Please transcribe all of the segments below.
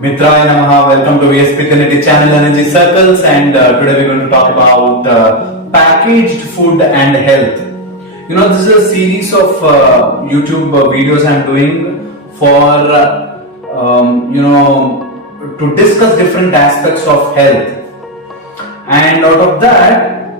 Mitraya Namaha, welcome to VS Pitinity channel Energy Circles, and today we're going to talk about packaged food and health. This is a series of YouTube videos I'm doing for to discuss different aspects of health. And out of that,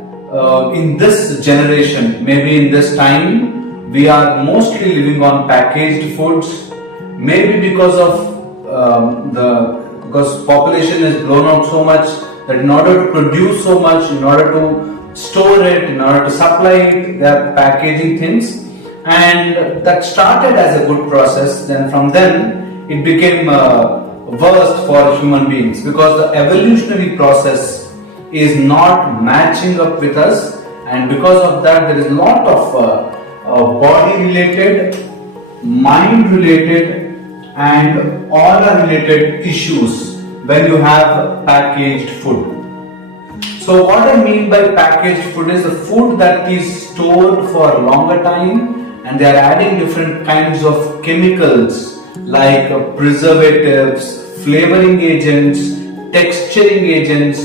in this generation, maybe in this time, we are mostly living on packaged foods, maybe because of because population is blown out so much that in order to produce so much, in order to store it, in order to supply it, they are packaging things, and that started as a good process. Then from then it became worst for human beings because the evolutionary process is not matching up with us, and because of that there is a lot of body related, mind related and organ related issues when you have packaged food. So what I mean by packaged food is the food that is stored for a longer time, and they are adding different kinds of chemicals like preservatives, flavoring agents, texturing agents,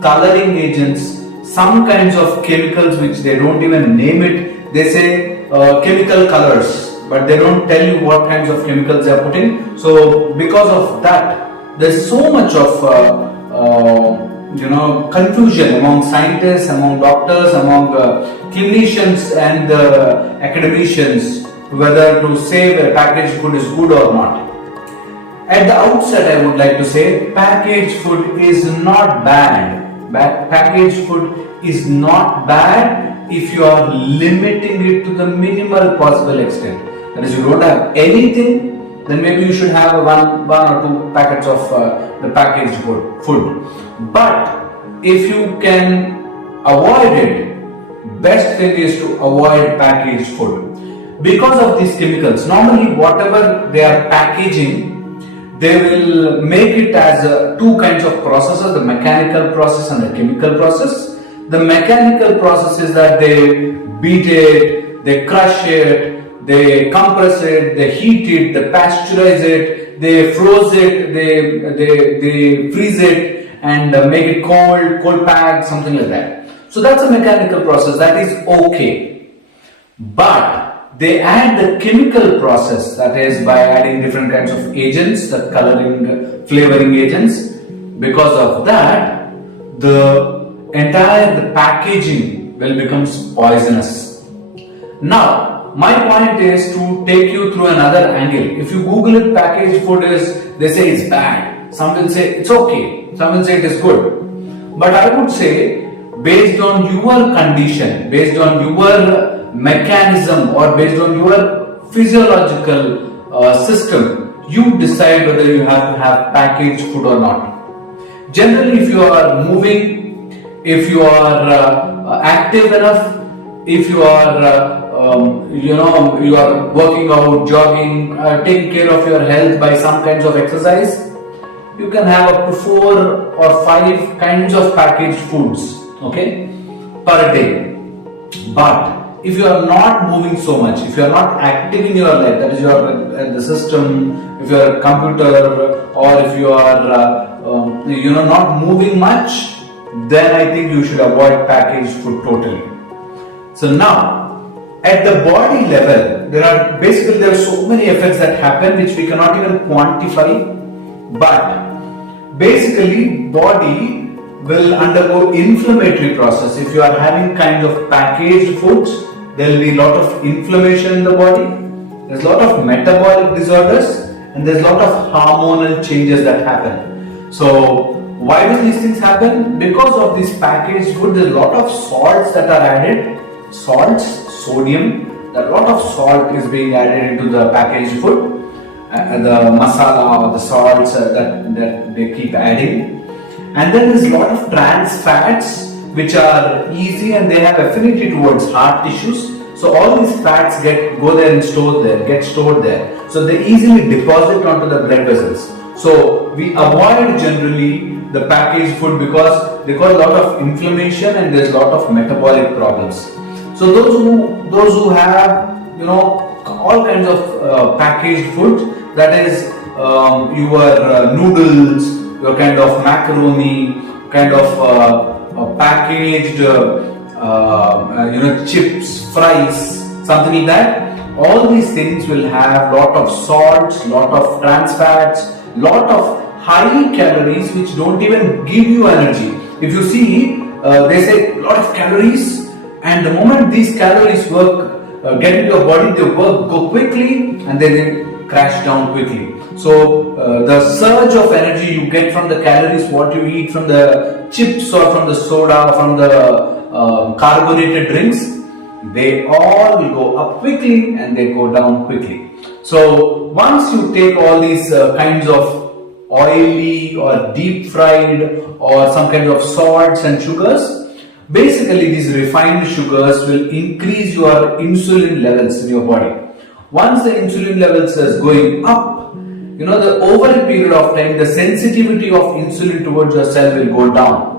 coloring agents, some kinds of chemicals which they don't even name it. They say chemical colors, but they don't tell you what kinds of chemicals they are putting. So because of that, there's so much of confusion among scientists, among doctors, among clinicians and academicians whether to say that packaged food is good or not. At the outset, I would like to say packaged food is not bad. Packaged food is not bad if you are limiting it to the minimal possible extent. That is, you don't have anything, then maybe you should have one or two packets of the packaged food. But if you can avoid it, best thing is to avoid packaged food because of these chemicals. Normally, whatever they are packaging, they will make it as two kinds of processes: the mechanical process and the chemical process. The mechanical process is that they beat it, they crush it, they compress it, they heat it, they pasteurize it, they froze it, they freeze it and make it cold packed, something like that. So that's a mechanical process, that is okay. But they add the chemical process, that is by adding different kinds of agents, the coloring, flavoring agents. Because of that, the entire packaging will become poisonous. Now, my point is to take you through another angle. If you Google it, packaged food they say it's bad. Some will say it's okay. Some will say it is good. But I would say, based on your condition, based on your mechanism, or based on your physiological system, you decide whether you have to have packaged food or not. Generally, if you are moving, if you are active enough, if you are you are working out, jogging, taking care of your health by some kinds of exercise, you can have up to 4 or 5 kinds of packaged foods, okay, per day. But if you are not moving so much, if you are not active in your life, that is, you are in the system, if you are a computer, or if you are not moving much, then I think you should avoid packaged food totally. So now, at the body level, there are so many effects that happen which we cannot even quantify. But basically, body will undergo inflammatory process. If you are having kind of packaged foods, there will be a lot of inflammation in the body. There's a lot of metabolic disorders, and there's a lot of hormonal changes that happen. So why do these things happen? Because of this packaged food, there's a lot of salts that are added. Salts, sodium, a lot of salt is being added into the packaged food. The masala or the salts that they keep adding. And then there's a lot of trans fats which are easy and they have affinity towards heart tissues. So all these fats go there and get stored there. So they easily deposit onto the blood vessels. So we avoid generally the packaged food because they cause a lot of inflammation and there's a lot of metabolic problems. So those who have all kinds of packaged food, that is your noodles, your kind of macaroni, kind of packaged chips, fries, something like that. All these things will have lot of salts, lot of trans fats, lot of high calories which don't even give you energy. If you see, they say a lot of calories, and the moment these calories get into your body, they go quickly and then they crash down quickly. So the surge of energy you get from the calories, what you eat from the chips or from the soda or from the carbonated drinks, they all will go up quickly and they go down quickly. So once you take all these kinds of oily or deep fried or some kind of salts and sugars, basically these refined sugars will increase your insulin levels in your body. Once the insulin levels is going up, over a period of time, the sensitivity of insulin towards your cell will go down.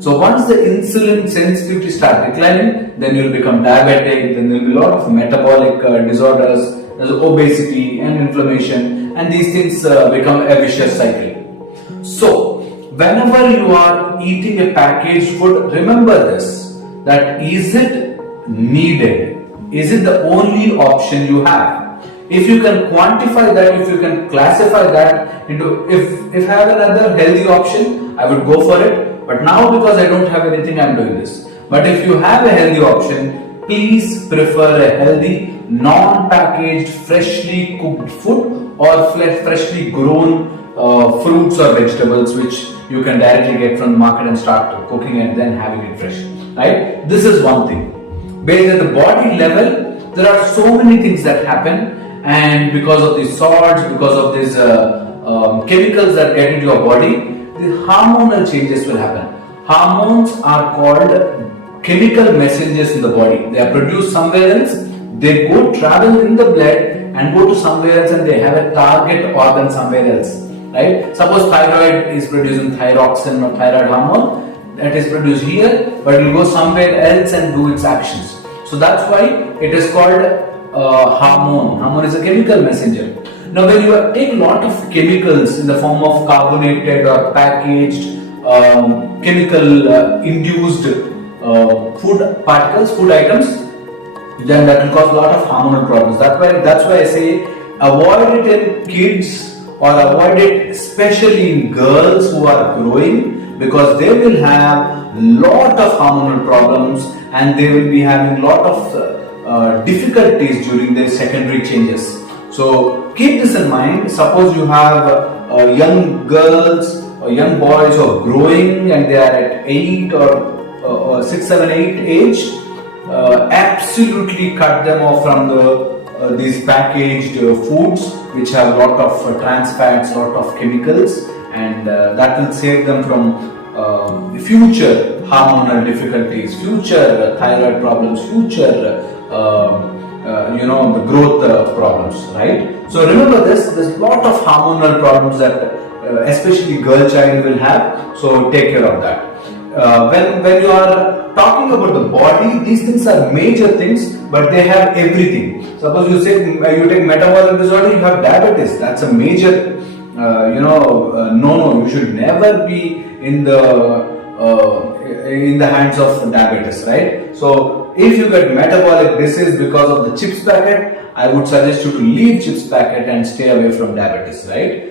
So once the insulin sensitivity starts declining, then you will become diabetic, then there will be a lot of metabolic disorders, there's obesity and inflammation, and these things become a vicious cycle. So whenever you are eating a packaged food, remember this, that is it needed? Is it the only option you have? If you can quantify that, if you can classify that into, if I have another healthy option, I would go for it. But now because I don't have anything, I'm doing this. But if you have a healthy option, please prefer a healthy, non-packaged, freshly cooked food or freshly grown fruits or vegetables which you can directly get from the market and start cooking and then having it fresh. Right? This is one thing. Based at the body level, there are so many things that happen, and because of these salts, because of these chemicals that get into your body, the hormonal changes will happen. Hormones are called chemical messengers in the body. They are produced somewhere else, they go travel in the blood and go to somewhere else, and they have a target organ somewhere else. Right? Suppose thyroid is producing thyroxine or thyroid hormone, that is produced here, but it will go somewhere else and do its actions. So that's why it is called hormone. Hormone is a chemical messenger. Now when you take a lot of chemicals in the form of carbonated or packaged chemical induced food particles, food items, then that will cause a lot of hormonal problems. That's why I say avoid it in kids, or avoid it especially in girls who are growing, because they will have lot of hormonal problems and they will be having lot of difficulties during their secondary changes. So keep this in mind. Suppose you have young girls or young boys who are growing and they are at 8 or 6, 7, 8 age, absolutely cut them off from these packaged foods which have a lot of trans fats, lot of chemicals, and that will save them from future hormonal difficulties, future thyroid problems, future the growth problems, right? So remember this, there's a lot of hormonal problems that especially girl child will have, so take care of that. When you are talking about the body, these things are major things, but they have everything. Suppose you say you take metabolic disorder, you have diabetes. That's a major, no. You should never be in the hands of diabetes, right? So if you get metabolic disease because of the chips packet, I would suggest you to leave chips packet and stay away from diabetes, right?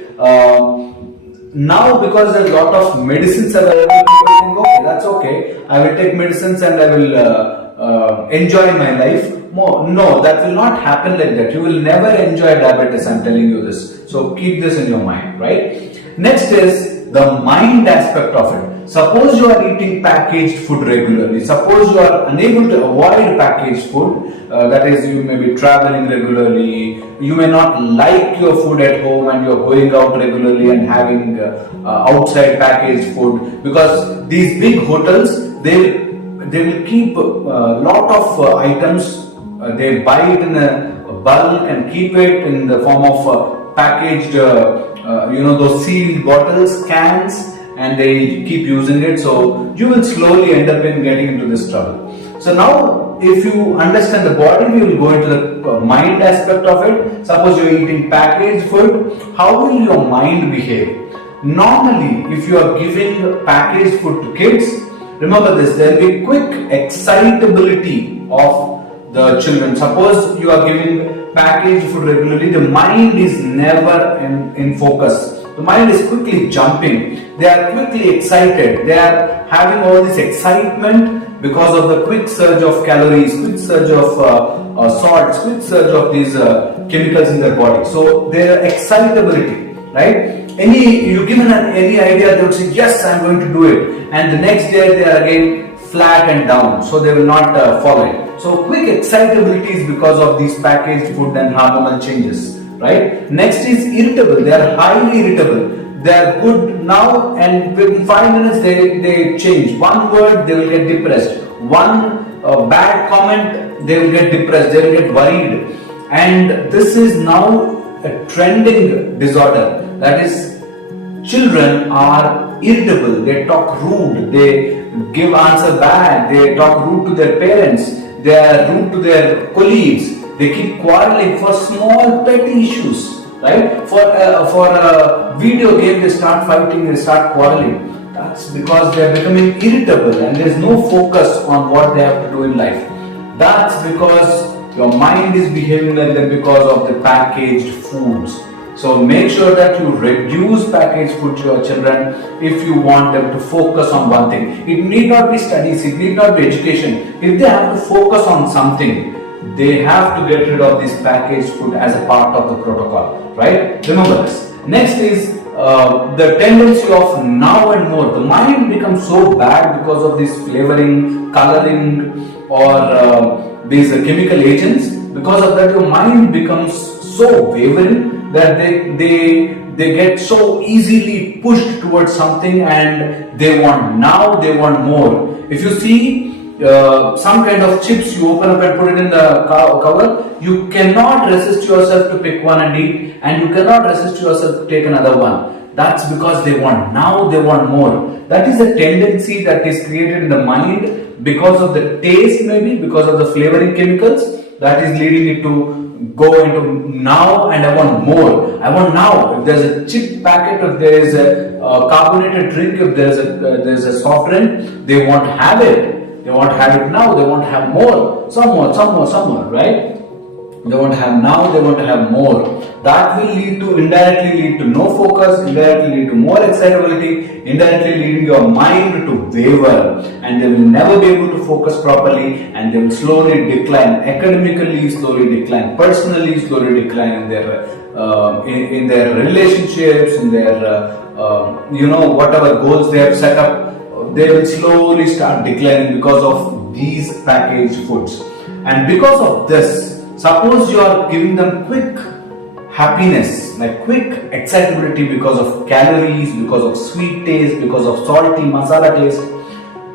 Now because there's a lot of medicines available, people think, okay, that's okay, I will take medicines and I will enjoy my life more. No, that will not happen like that. You will never enjoy diabetes, I'm telling you this. So keep this in your mind, right? Next is the mind aspect of it. Suppose you are eating packaged food regularly. Suppose you are unable to avoid packaged food. That is, you may be traveling regularly. You may not like your food at home and you are going out regularly and having outside packaged food, because these big hotels, they will keep a lot of items. They buy it in a bulk and keep it in the form of packaged, those sealed bottles, cans, and they keep using it. So you will slowly end up in getting into this trouble. So now if you understand the body, we will go into the mind aspect of it. Suppose you are eating packaged food, how will your mind behave? Normally, if you are giving packaged food to kids, remember this, there will be quick excitability of the children. Suppose you are giving packaged food regularly, the mind is never in focus. The mind is quickly jumping. They are quickly excited. They are having all this excitement because of the quick surge of calories, quick surge of salts, quick surge of these chemicals in their body. So their excitability, right? You give them any idea, they will say, yes, I am going to do it. And the next day they are again flat and down. So they will not follow it. So quick excitability is because of these packaged food and hormonal changes, right? Next is irritable. They are highly irritable. They are good now and within 5 minutes they change. One word, they will get depressed. One bad comment, they will get depressed. They will get worried. And this is now a trending disorder. That is, children are irritable. They talk rude. They give answer bad. They talk rude to their parents. They are rude to their colleagues. They keep quarreling for small petty issues, right? For a video game, they start fighting, they start quarreling. That's because they are becoming irritable and there is no focus on what they have to do in life. That's because your mind is behaving like that because of the packaged foods. So make sure that you reduce packaged food to your children if you want them to focus on one thing. It need not be studies, it need not be education. If they have to focus on something, they have to get rid of this packaged food as a part of the protocol, right? Remember this. Next is the tendency of now and more. The mind becomes so bad because of this flavoring, coloring, or these chemical agents. Because of that, your mind becomes so wavering that they get so easily pushed towards something and they want now, they want more. If you see some kind of chips, you open up and put it in the cover, you cannot resist yourself to pick one and eat, and you cannot resist yourself to take another one. That's because they want now, they want more. That is a tendency that is created in the mind because of the taste, maybe because of the flavoring chemicals, that is leading it to go into now and I want more. I want now. If there's a chip packet, if there is a carbonated drink, if there's a soft drink, they want to have it. They want to have it now. They want to have more. Some more, right? They want to have now. They want to have more. That will indirectly lead to no focus, indirectly lead to more excitability, indirectly leading your mind to waver, and they will never be able to focus properly, and they will slowly decline academically, slowly decline personally, slowly decline in their relationships, in their whatever goals they have set up. They will slowly start declining because of these packaged foods. And because of this, suppose you are giving them quick happiness, like quick excitability because of calories, because of sweet taste, because of salty masala taste,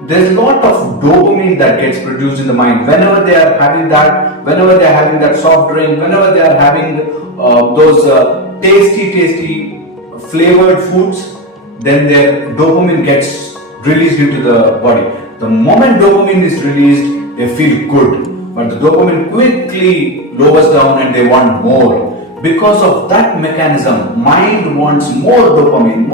there's a lot of dopamine that gets produced in the mind. Whenever they are having that soft drink, whenever they are having those tasty flavored foods, then their dopamine gets released into the body. The moment dopamine is released, they feel good, but the dopamine quickly lowers down and they want more. Because of that mechanism, mind wants more dopamine,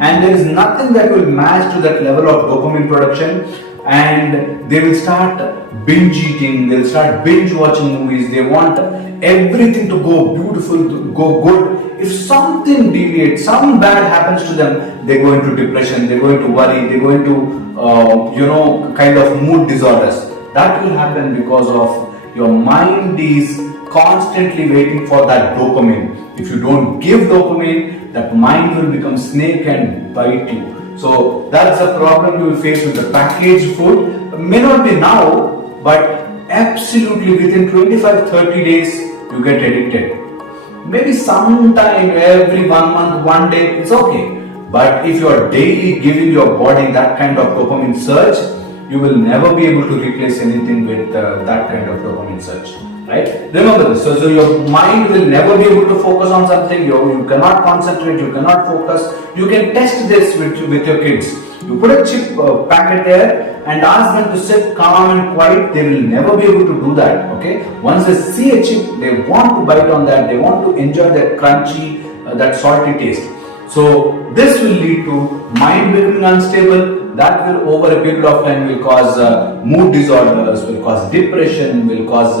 and there is nothing that will match to that level of dopamine production, and they will start binge eating, they will start binge watching movies. They want everything to go beautiful, to go good. If something deviates, some bad happens to them, they go into depression, they go into worry, they go into kind of mood disorders. That will happen because of your mind is constantly waiting for that dopamine. If you don't give dopamine, that mind will become snake and bite you. So that's a problem you will face with the packaged food. May not be now, but absolutely within 25-30 days you get addicted. Maybe sometime every 1 month, 1 day, it's okay. But if you are daily giving your body that kind of dopamine surge, you will never be able to replace anything with that kind of dopamine surge. Right? Remember this. So your mind will never be able to focus on something. You cannot concentrate. You cannot focus. You can test this with your kids. You put a chip packet there and ask them to sit calm and quiet, they will never be able to do that. Okay, once they see a chip, they want to bite on that, they want to enjoy that crunchy, that salty taste. So this will lead to mind becoming unstable. That will over a period of time will cause mood disorders, will cause depression, will cause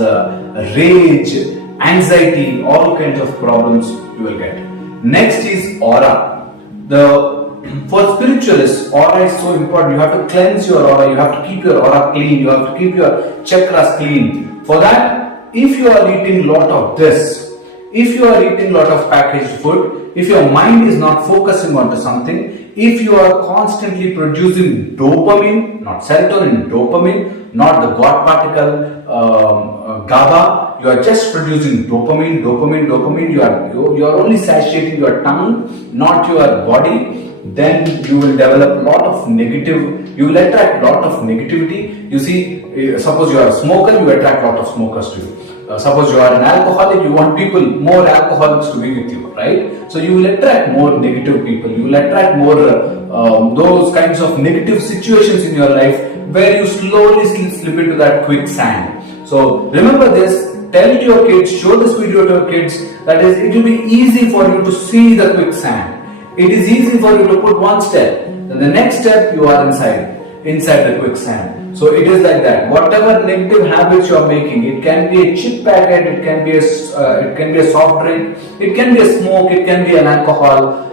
rage, anxiety, all kinds of problems you will get. Next is aura. For spiritualists, aura is so important. You have to cleanse your aura, you have to keep your aura clean, you have to keep your chakras clean. For that, if you are eating lot of this, if you are eating lot of packaged food, if your mind is not focusing onto something, if you are constantly producing dopamine, not serotonin, dopamine, not the God particle, GABA, you are just producing dopamine, you are only satiating your tongue, not your body, then you will develop lot of negative, you will attract lot of negativity. You see, suppose you are a smoker, you attract lot of smokers to you. Suppose you are an alcoholic, you want more alcoholics to be with you, right? So you will attract more negative people, you will attract more those kinds of negative situations in your life where you slowly slip into that quicksand. So remember this, tell it to your kids, show this video to your kids, that is, it will be easy for you to see the quicksand. It is easy for you to put one step, then the next step you are inside the quicksand. So it is like that. Whatever negative habits you are making, it can be a chip packet, it can be a soft drink, it can be a smoke, it can be an alcohol.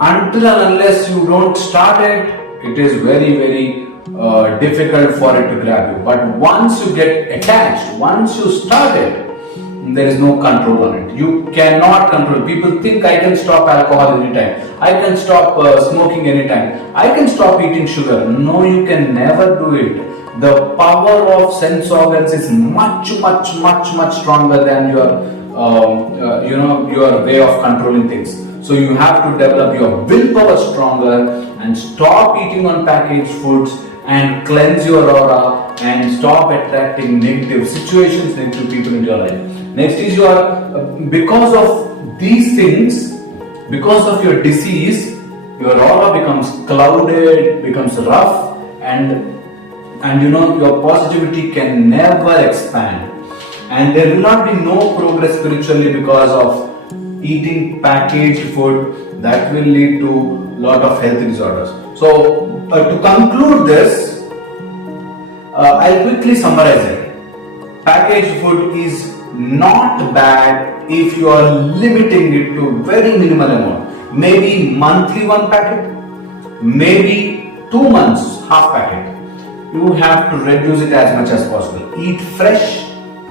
Until and unless you don't start it, it is very, very difficult for it to grab you. But once you get attached, once you start it, there is no control on it. You cannot control. People think I can stop alcohol anytime. I can stop smoking anytime. I can stop eating sugar. No, you can never do it. The power of sense organs is much stronger than your way of controlling things. So you have to develop your willpower stronger and stop eating on packaged foods and cleanse your aura and stop attracting negative situations, negative people into your life. Next is because of these things, because of your disease, your aura becomes clouded, becomes rough, and your positivity can never expand. And there will not be no progress spiritually because of eating packaged food. That will lead to lot of health disorders. So to conclude this, I'll quickly summarize it. Packaged food is not bad if you are limiting it to very minimal amount. Maybe monthly one packet, maybe 2 months half packet. You have to reduce it as much as possible. Eat fresh,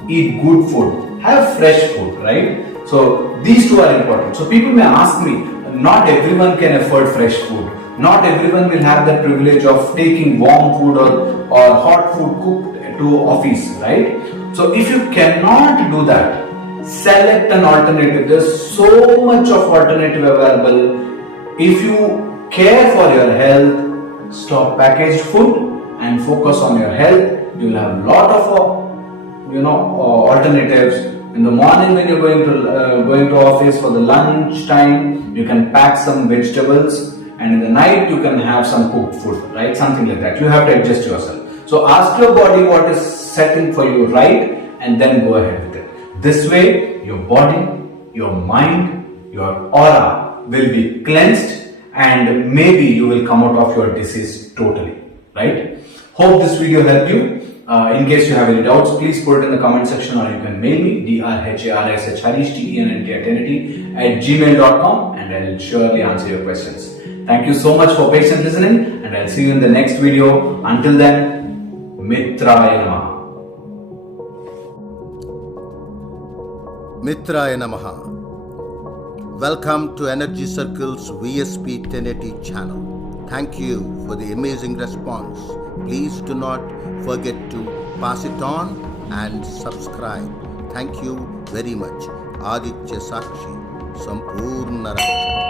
eat good food, have fresh food, right? So these two are important. So people may ask me, not everyone can afford fresh food. Not everyone will have the privilege of taking warm food or hot food cooked to office, right? So if you cannot do that, select an alternative. There's so much of alternative available. If you care for your health, stop packaged food and focus on your health. You will have a lot of alternatives. In the morning when you're going to office for the lunch time, you can pack some vegetables, and in the night you can have some cooked food, right? Something like that. You have to adjust yourself. So ask your body what is setting for you right, and then go ahead with it. This way, your body, your mind, your aura will be cleansed, and maybe you will come out of your disease totally, right? Hope this video helped you. In case you have any doubts, please put it in the comment section, or you can mail me drharsh@gmail.com, and I will surely answer your questions. Thank you so much for patient listening, and I'll see you in the next video. Until then, Mitraya Namaha. Mitraya Namaha. Welcome to Energy Circle's VSP 1080 channel. Thank you for the amazing response. Please do not forget to pass it on and subscribe. Thank you very much. Aditya Sakshi, Sampurna Raksha.